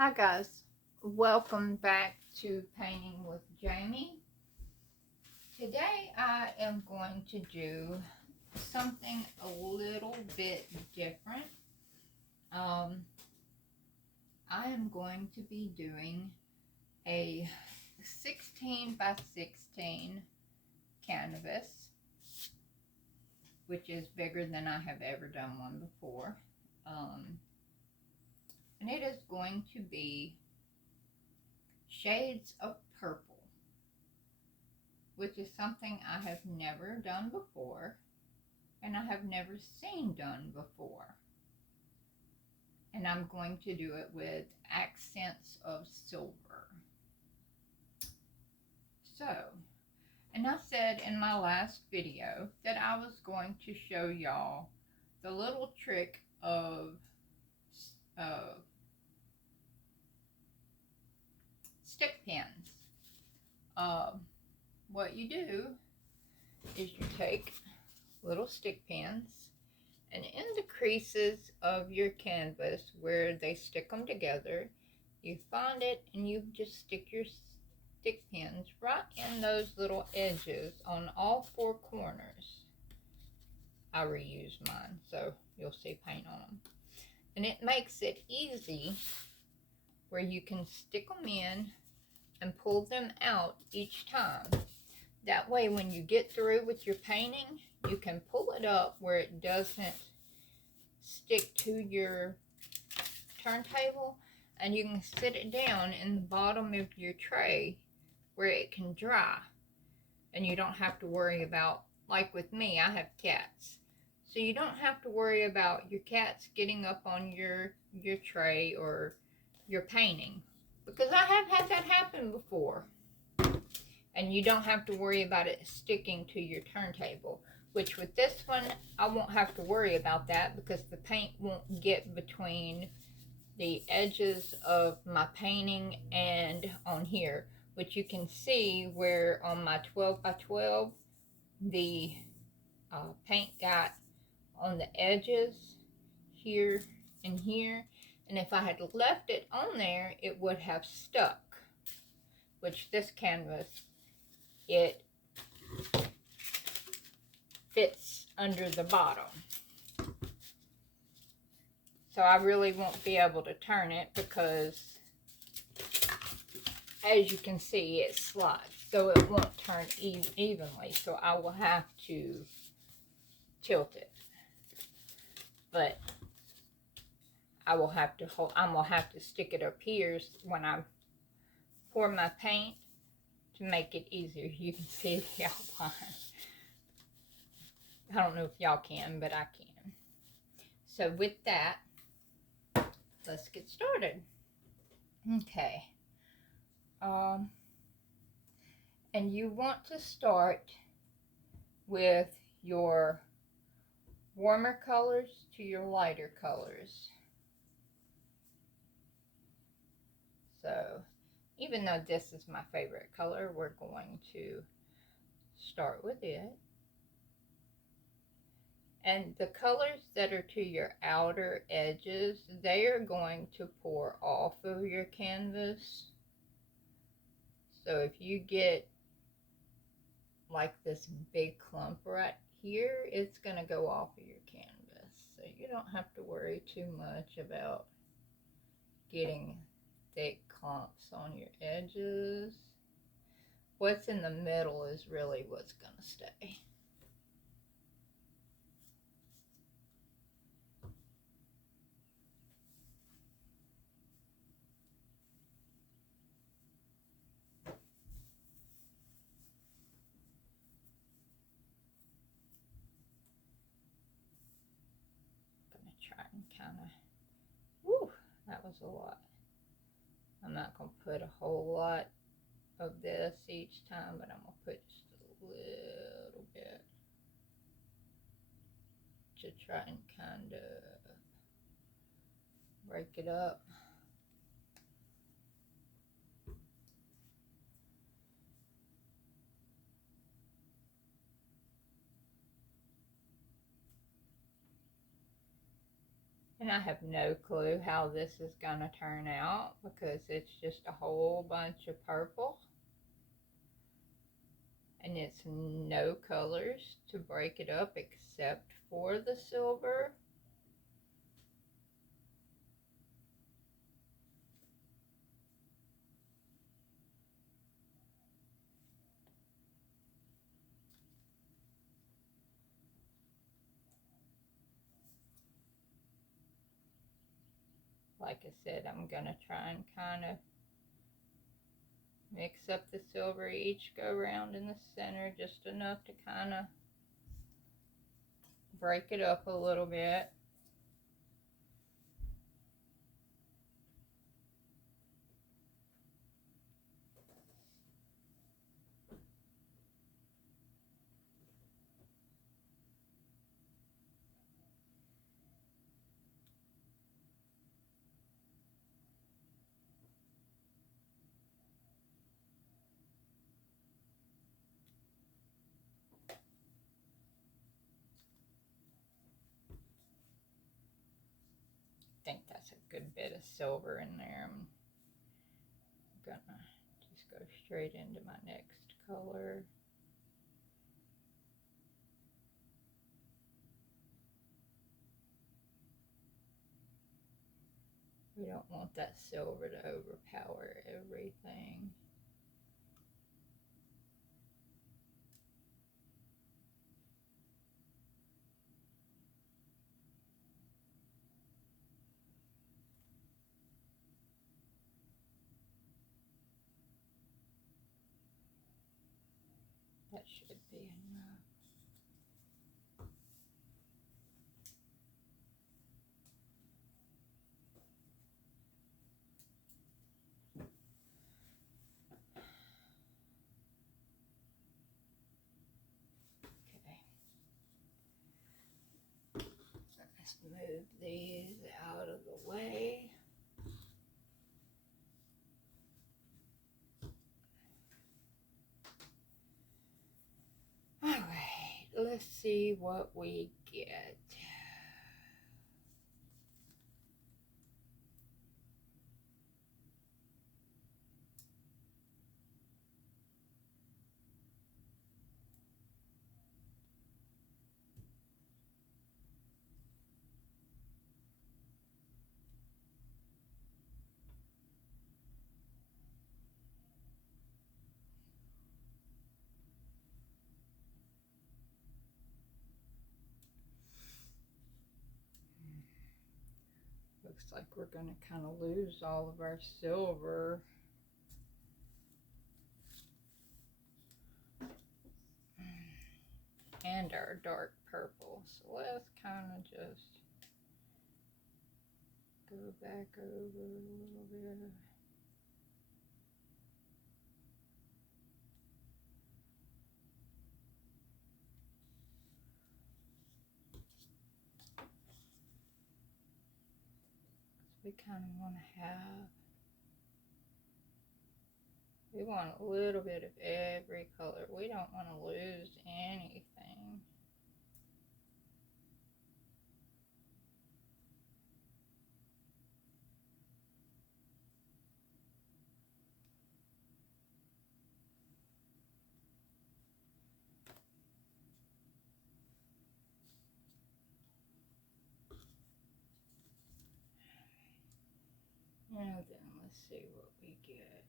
Hi guys, welcome back to Painting with Jamie. Today I am going to do something a little bit different. I am going to be doing a 16 by 16 canvas, which is bigger than I have ever done one before. And it is going to be shades of purple, which is something I have never done before and I have never seen done before. And I'm going to do it with accents of silver. So, and I said in my last video that I was going to show y'all the little trick of stick pins. What you do is you take little stick pins, and in the creases of your canvas where they stick them together, you find it and you just stick your stick pins right in those little edges on all four corners. I reuse mine, so you'll see paint on them. And it makes it easy where you can stick them in and pull them out each time. That way when you get through with your painting, you can pull it up where it doesn't stick to your turntable, and you can sit it down in the bottom of your tray where it can dry, and you don't have to worry about, like with me, I have cats, so you don't have to worry about your cats getting up on your tray or your painting, because I have had that happen before. And you don't have to worry about it sticking to your turntable, which with this one I won't have to worry about that because the paint won't get between the edges of my painting and on here, which you can see where on my 12 by 12 the paint got on the edges here and here, and if I had left it on there it would have stuck, which this canvas, it fits under the bottom. So I really won't be able to turn it because, as you can see, it slides. So it won't turn evenly. So I will have to tilt it. But I'm gonna have to stick it up here when I pour my paint to make it easier. You can see the outline. I don't know if y'all can, but I can. So with that, let's get started. Okay. And you want to start with your warmer colors to your lighter colors. So even though this is my favorite color, we're going to start with it. And the colors that are to your outer edges, they are going to pour off of your canvas. So if you get like this big clump right here, it's going to go off of your canvas. So you don't have to worry too much about getting thick clumps on your edges. What's in the middle is really what's going to stay. Try and kind of, woo, that was a lot. I'm not going to put a whole lot of this each time, but I'm going to put just a little bit to try and kind of break it up. And I have no clue how this is going to turn out because it's just a whole bunch of purple. And it's no colors to break it up except for the silver. Like I said, I'm going to try and kind of mix up the silver each go round in the center just enough to kind of break it up a little bit. I think that's a good bit of silver in there. I'm gonna just go straight into my next color. We don't want that silver to overpower everything. That should be enough. Okay. Let's move these out of the way. All right, let's see what we get. Looks like we're going to kind of lose all of our silver. And our dark purple. So let's kind of just go back over a little bit. We kind of want to have, we want a little bit of every color. We don't want to lose anything. Now then, let's see what we get.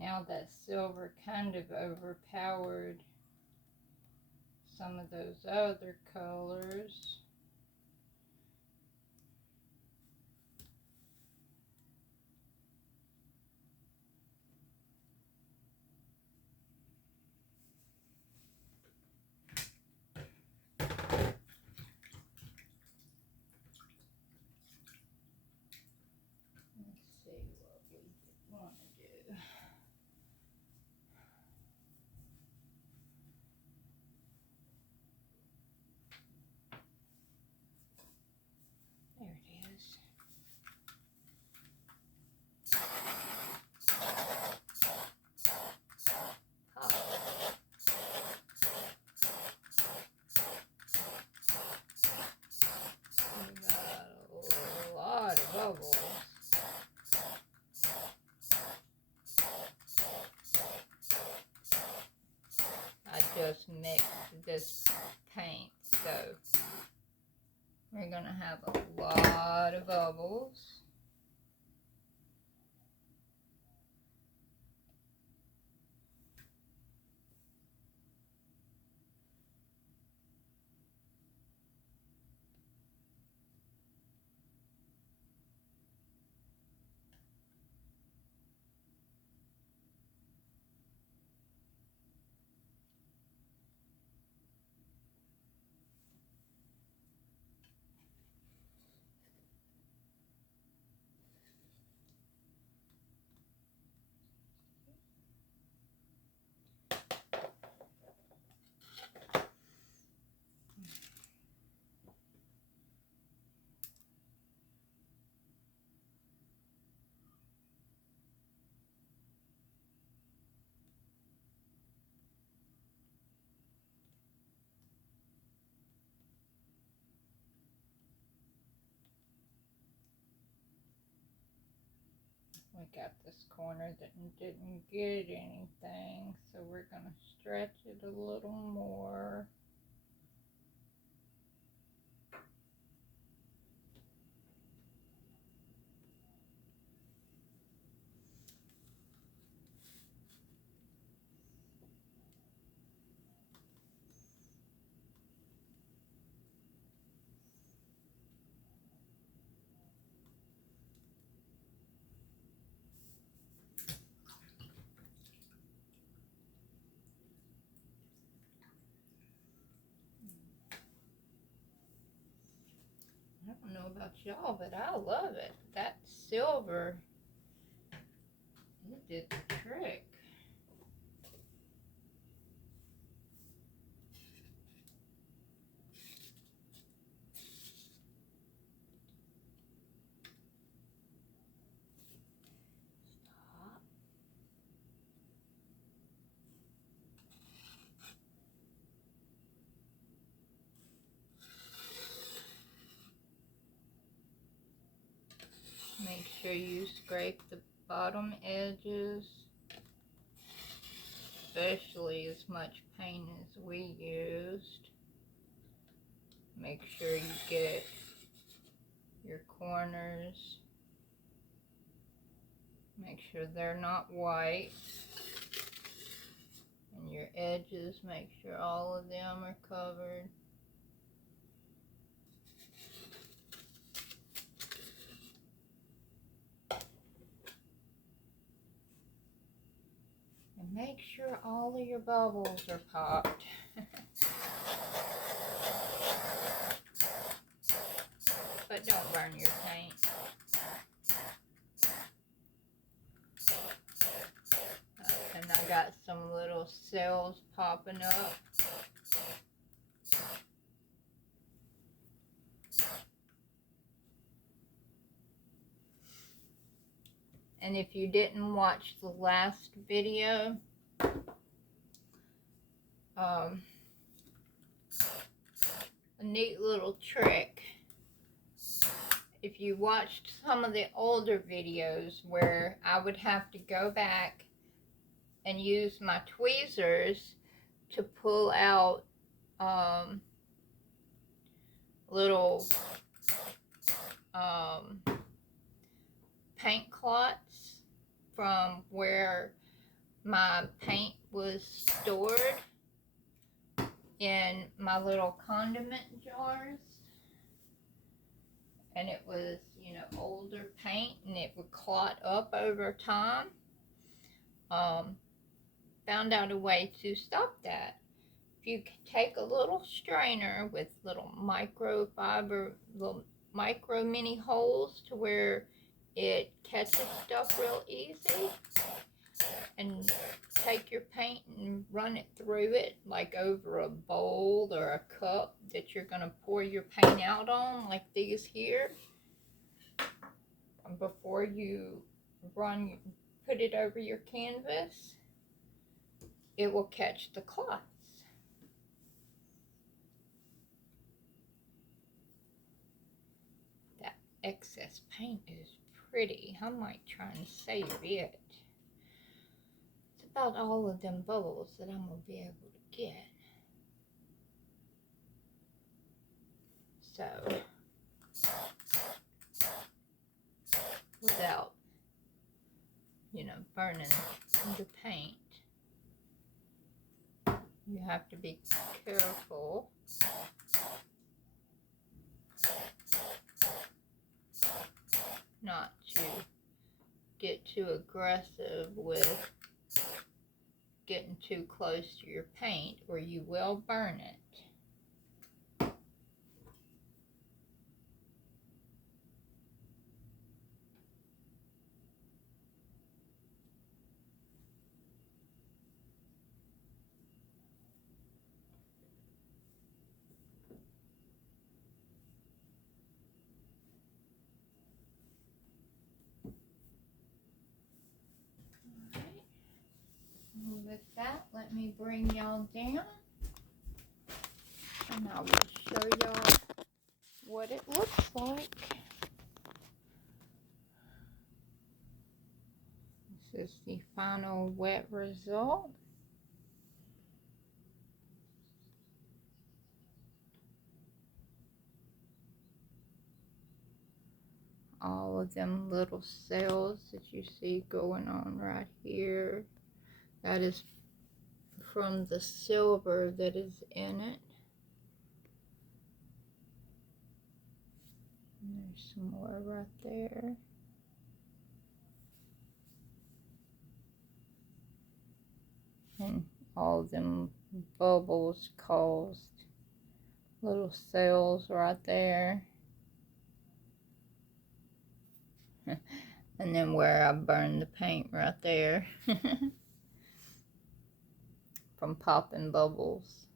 Now that silver kind of overpowered some of those other colors. us mix this paint. So we're going to have a lot of bubbles. We got this corner that didn't get anything, so we're going to stretch it a little more. I don't know about y'all, but I love it. That silver, it did the trick. Stop. Make sure you scrape the bottom edges, especially as much paint as we used. Make sure you get your corners. Make sure they're not white. And your edges, make sure all of them are covered. And make sure all of your bubbles are popped. But don't burn your paint. And I got some little cells popping up. And if you didn't watch the last video, a neat little trick. If you watched some of the older videos where I would have to go back and use my tweezers to pull out little paint clots from where my paint was stored in my little condiment jars, and it was, you know, older paint and it would clot up over time. Found out a way to stop that. If you take a little strainer with little microfiber, little micro mini holes to where it catches stuff real easy, and take your paint and run it through it like over a bowl or a cup that you're going to pour your paint out on, like these here, before you put it over your canvas, it will catch the clots. That excess paint is pretty. I might try and save it. It's about all of them bubbles that I'm going to be able to get. So, without, burning the paint, you have to be careful not to get too aggressive with getting too close to your paint, or you will burn it. With that, let me bring y'all down, and I will show y'all what it looks like. This is the final wet result. All of them little cells that you see going on right here, that is from the silver that is in it. And there's some more right there. And all of them bubbles caused little cells right there. And then where I burned the paint right there from popping bubbles.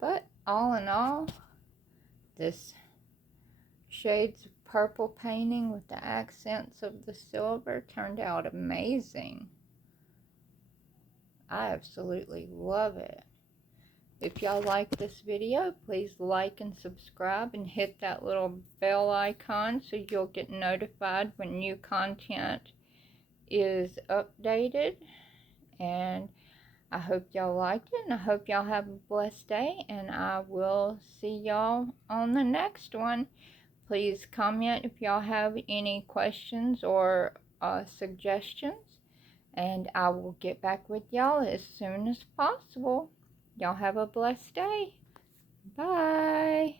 But all in all, this shades of purple painting with the accents of the silver turned out amazing. I absolutely love it. If y'all like this video, please like and subscribe and hit that little bell icon so you'll get notified when new content is updated. And I hope y'all liked it, and I hope y'all have a blessed day, and I will see y'all on the next one. Please comment if y'all have any questions or suggestions, and I will get back with y'all as soon as possible. Y'all have a blessed day. Bye.